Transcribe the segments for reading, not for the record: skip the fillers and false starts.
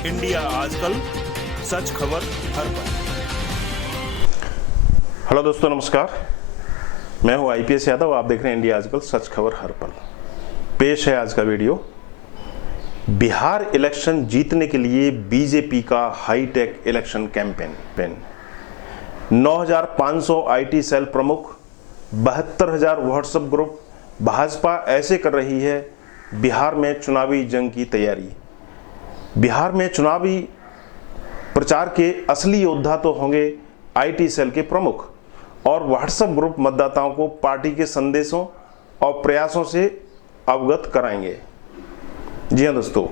India आजकल, सच खबर हर पल। हेलो दोस्तों, नमस्कार। मैं हूं आईपीएस यादव। आप देख रहे हैं इंडिया आजकल, सच खबर हर पल। पेश है आज का वीडियो। बिहार इलेक्शन जीतने के लिए बीजेपी का high tech election campaign. 9,500 IT cell प्रमुख, 72,000 व्हाट्सएप ग्रुप। भाजपा ऐसे कर रही है बिहार में चुनावी जंग की तैयारी। बिहार में चुनावी प्रचार के असली योद्धा तो होंगे आईटी सेल के प्रमुख और व्हाट्सएप ग्रुप मतदाताओं को पार्टी के संदेशों और प्रयासों से अवगत कराएंगे। जी हां दोस्तों,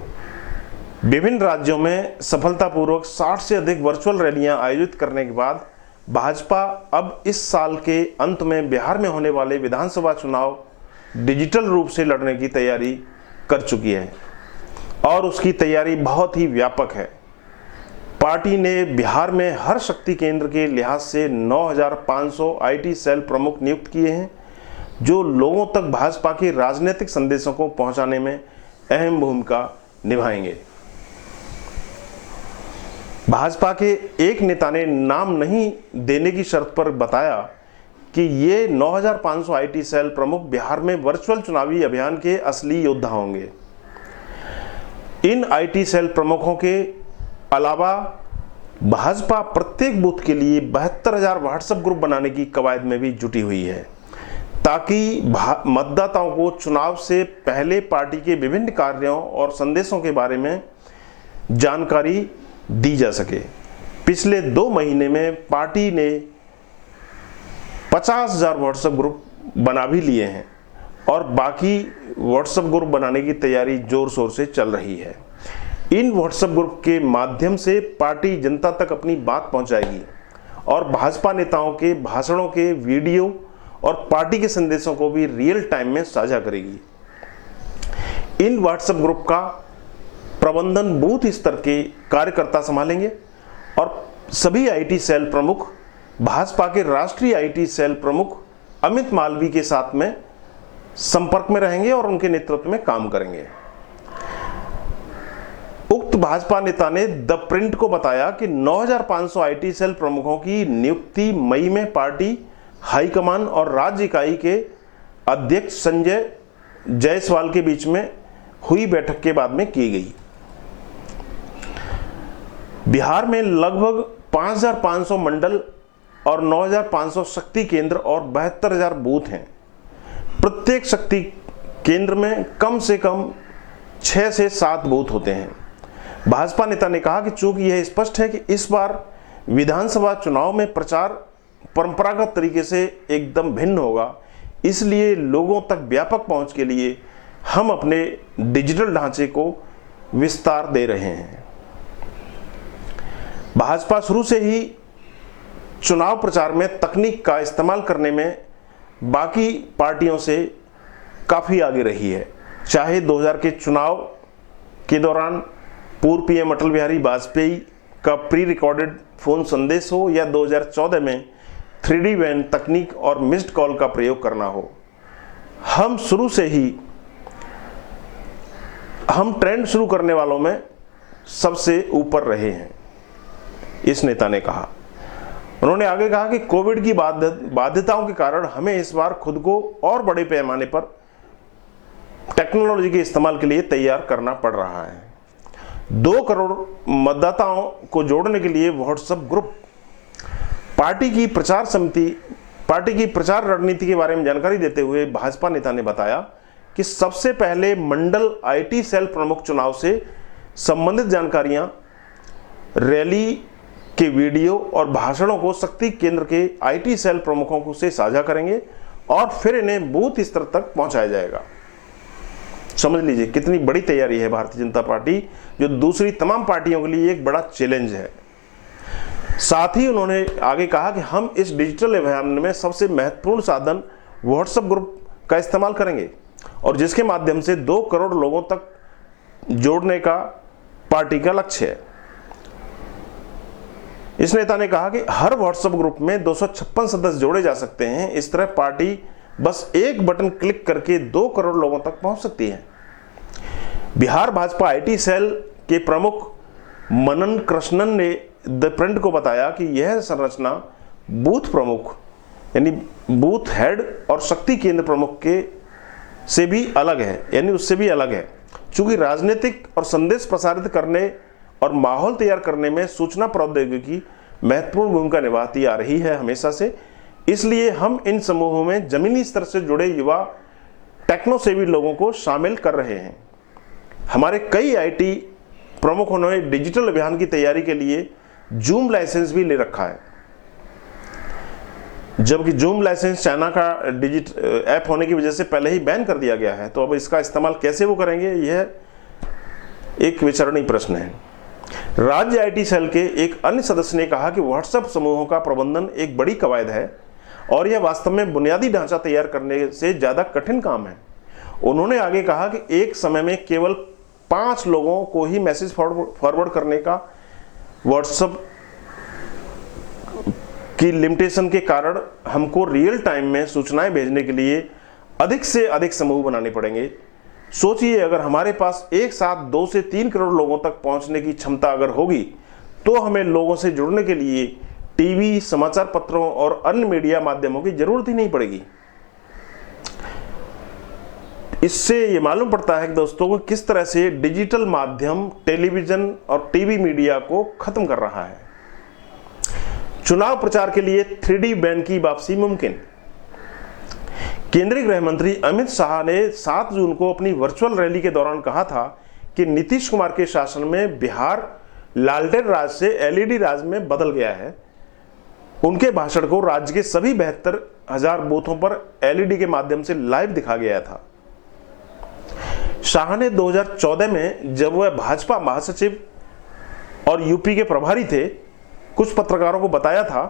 विभिन्न राज्यों में सफलतापूर्वक 60 से अधिक वर्चुअल रैलियां आयोजित करने के बाद भाजपा अब इस साल के अंत में बिहार में होने वाले विधानसभा चुनाव डिजिटल रूप से लड़ने की तैयारी कर चुकी है और उसकी तैयारी बहुत ही व्यापक है। पार्टी ने बिहार में हर शक्ति केंद्र के लिहाज से 9,500 आईटी सेल प्रमुख नियुक्त किए हैं, जो लोगों तक भाजपा के राजनीतिक संदेशों को पहुंचाने में अहम भूमिका निभाएंगे। भाजपा के एक नेता ने नाम नहीं देने की शर्त पर बताया कि ये 9,500 आईटी सेल प्रमुख बिहार में वर्चुअल चुनावी अभियान के असली योद्धा होंगे। इन आईटी सेल प्रमुखों के अलावा भाजपा प्रत्येक बूथ के लिए 72,000 व्हाट्सएप ग्रुप बनाने की कवायद में भी जुटी हुई है, ताकि मतदाताओं को चुनाव से पहले पार्टी के विभिन्न कार्यों और संदेशों के बारे में जानकारी दी जा सके। पिछले 2 महीने में पार्टी ने 50,000 व्हाट्सएप ग्रुप बना भी लिए हैं और बाकी व्हाट्सएप ग्रुप बनाने की तैयारी जोर शोर से चल रही है। इन व्हाट्सएप ग्रुप के माध्यम से पार्टी जनता तक अपनी बात पहुंचाएगी और भाजपा नेताओं के भाषणों के वीडियो और पार्टी के संदेशों को भी रियल टाइम में साझा करेगी। इन व्हाट्सएप ग्रुप का प्रबंधन बूथ स्तर के कार्यकर्ता संभालेंगे और सभी आईटी सेल प्रमुख भाजपा के राष्ट्रीय आईटी सेल प्रमुख अमित मालवीय के साथ में संपर्क में रहेंगे और उनके नेतृत्व में काम करेंगे। उक्त भाजपा नेता ने द प्रिंट को बताया कि 9,500 आईटी सेल प्रमुखों की नियुक्ति मई में पार्टी हाईकमान और राज्य इकाई के अध्यक्ष संजय जायसवाल के बीच में हुई बैठक के बाद में की गई। बिहार में लगभग 5,500 मंडल और 9,500 शक्ति केंद्र और 72,000 बूथ हैं। प्रत्येक शक्ति केंद्र में कम से कम 6 से 7 बूथ होते हैं। भाजपा नेता ने कहा कि चूंकि यह स्पष्ट है कि इस बार विधानसभा चुनाव में प्रचार परंपरागत तरीके से एकदम भिन्न होगा, इसलिए लोगों तक व्यापक पहुंच के लिए हम अपने डिजिटल ढांचे को विस्तार दे रहे हैं। भाजपा शुरू से ही चुनाव प्रचार में तकनीक का इस्तेमाल करने में बाकी पार्टियों से काफ़ी आगे रही है। चाहे 2000 के चुनाव के दौरान पूर्व पीएम अटल बिहारी वाजपेयी का प्री रिकॉर्डेड फोन संदेश हो या 2014 में 3D वैन तकनीक और मिस्ड कॉल का प्रयोग करना हो, हम शुरू से ही ट्रेंड शुरू करने वालों में सबसे ऊपर रहे हैं, इस नेता ने कहा। उन्होंने आगे कहा कि कोविड की बाध्यताओं के कारण हमें इस बार खुद को और बड़े पैमाने पर टेक्नोलॉजी के इस्तेमाल के लिए तैयार करना पड़ रहा है। 2 करोड़ मतदाताओं को जोड़ने के लिए व्हाट्सएप ग्रुप। पार्टी की प्रचार रणनीति के बारे में जानकारी देते हुए भाजपा नेता ने बताया कि सबसे पहले मंडल आईटी सेल प्रमुख चुनाव से संबंधित जानकारियां, रैली के वीडियो और भाषणों को शक्ति केंद्र के आईटी सेल प्रमुखों को से साझा करेंगे और फिर इन्हें बूथ स्तर तक पहुंचाया जाएगा। समझ लीजिए कितनी बड़ी तैयारी है भारतीय जनता पार्टी, जो दूसरी तमाम पार्टियों के लिए एक बड़ा चैलेंज है। साथ ही उन्होंने आगे कहा कि हम इस डिजिटल अभियान में सबसे महत्वपूर्ण साधन व्हाट्सएप ग्रुप का इस्तेमाल करेंगे और जिसके माध्यम से 2 करोड़ लोगों तक जोड़ने का पार्टी का लक्ष्य है। इस नेता ने कहा कि हर व्हाट्सएप ग्रुप में 256 सदस्य जोड़े जा सकते हैं। इस तरह पार्टी बस एक बटन क्लिक करके 2 करोड़ लोगों तक पहुंच सकती है। बिहार भाजपा आईटी सेल के प्रमुख मनन कृष्णन ने द प्रिंट को बताया कि यह संरचना बूथ प्रमुख यानी बूथ हेड और शक्ति केंद्र प्रमुख के से भी अलग है, यानी उससे भी अलग है। चूंकि राजनीतिक और संदेश प्रसारित करने और माहौल तैयार करने में सूचना प्रौद्योगिकी महत्वपूर्ण भूमिका निभाती आ रही है हमेशा से, इसलिए हम इन समूहों में जमीनी स्तर से जुड़े युवा टेक्नो सेवी लोगों को शामिल कर रहे हैं। हमारे कई आईटी प्रमुखों ने डिजिटल अभियान की तैयारी के लिए जूम लाइसेंस भी ले रखा है, जबकि जूम लाइसेंस चाइना का ऐप होने की वजह से पहले ही बैन कर दिया गया है। तो अब इसका इस्तेमाल कैसे वो करेंगे, यह एक विचारणीय प्रश्न है। राज्य आईटी सेल के एक अन्य सदस्य ने कहा कि व्हाट्सएप समूहों का प्रबंधन एक बड़ी कवायद है और यह वास्तव में बुनियादी ढांचा तैयार करने से ज्यादा कठिन काम है। उन्होंने आगे कहा कि एक समय में केवल 5 लोगों को ही मैसेज फॉरवर्ड करने का व्हाट्सएप की लिमिटेशन के कारण हमको रियल टाइम में सूचनाएं भेजने के लिए अधिक से अधिक समूह बनाने पड़ेंगे। सोचिए, अगर हमारे पास एक साथ 2 से 3 करोड़ लोगों तक पहुंचने की क्षमता अगर होगी तो हमें लोगों से जुड़ने के लिए टीवी, समाचार पत्रों और अन्य मीडिया माध्यमों की जरूरत ही नहीं पड़ेगी। इससे ये मालूम पड़ता है कि दोस्तों को किस तरह से डिजिटल माध्यम टेलीविजन और टीवी मीडिया को खत्म कर रहा है। चुनाव प्रचार के लिए 3D बैन की वापसी मुमकिन। केंद्रीय गृह मंत्री अमित शाह ने 7 जून को अपनी वर्चुअल रैली के दौरान कहा था कि नीतीश कुमार के शासन में बिहार लालटेन राज से एलईडी राज में बदल गया है। उनके भाषण को राज्य के सभी 72,000 बूथों पर एलईडी के माध्यम से लाइव दिखा गया था। शाह ने 2014 में, जब वह भाजपा महासचिव और यूपी के प्रभारी थे, कुछ पत्रकारों को बताया था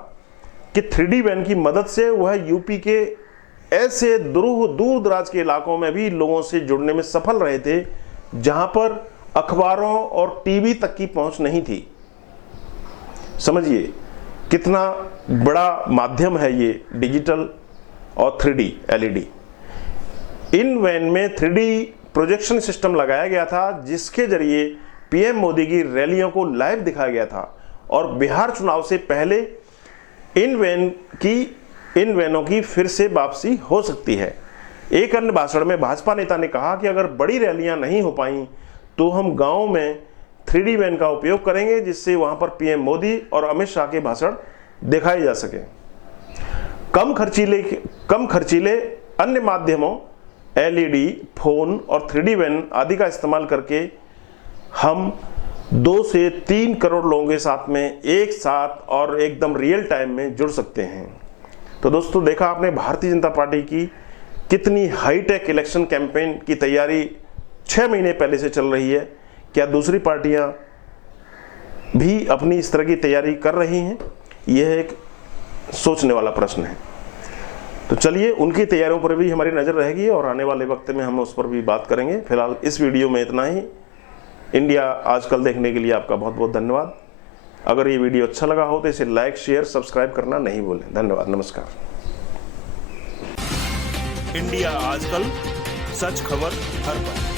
कि 3D बैन की मदद से वह यूपी के ऐसे दूर दराज के इलाकों में भी लोगों से जुड़ने में सफल रहे थे जहां पर अखबारों और टीवी तक की पहुंच नहीं थी। समझिए कितना बड़ा माध्यम है ये डिजिटल और 3D एलईडी। इन वैन में 3D प्रोजेक्शन सिस्टम लगाया गया था जिसके जरिए पीएम मोदी की रैलियों को लाइव दिखाया गया था और बिहार चुनाव से पहले इन वैनों की फिर से वापसी हो सकती है। एक अन्य भाषण में भाजपा नेता ने कहा कि अगर बड़ी रैलियां नहीं हो पाई तो हम गांव में 3D वैन का उपयोग करेंगे जिससे वहां पर पीएम मोदी और अमित शाह के भाषण दिखाए जा सके। कम खर्चीले अन्य माध्यमों एलईडी, फोन और 3D वैन आदि का इस्तेमाल करके हम 2 से 3 करोड़ लोगों के साथ में एक साथ और एकदम रियल टाइम में जुड़ सकते हैं। तो दोस्तों, देखा आपने भारतीय जनता पार्टी की कितनी हाईटेक इलेक्शन कैंपेन की तैयारी 6 महीने पहले से चल रही है। क्या दूसरी पार्टियां भी अपनी इस तरह की तैयारी कर रही हैं? यह एक सोचने वाला प्रश्न है। तो चलिए, उनकी तैयारियों पर भी हमारी नज़र रहेगी और आने वाले वक्त में हम उस पर भी बात करेंगे। फिलहाल इस वीडियो में इतना ही। इंडिया आजकल देखने के लिए आपका बहुत बहुत धन्यवाद। अगर ये वीडियो अच्छा लगा हो तो इसे लाइक, शेयर, सब्सक्राइब करना नहीं भूलें। धन्यवाद, नमस्कार। इंडिया आजकल, सच खबर हर पल।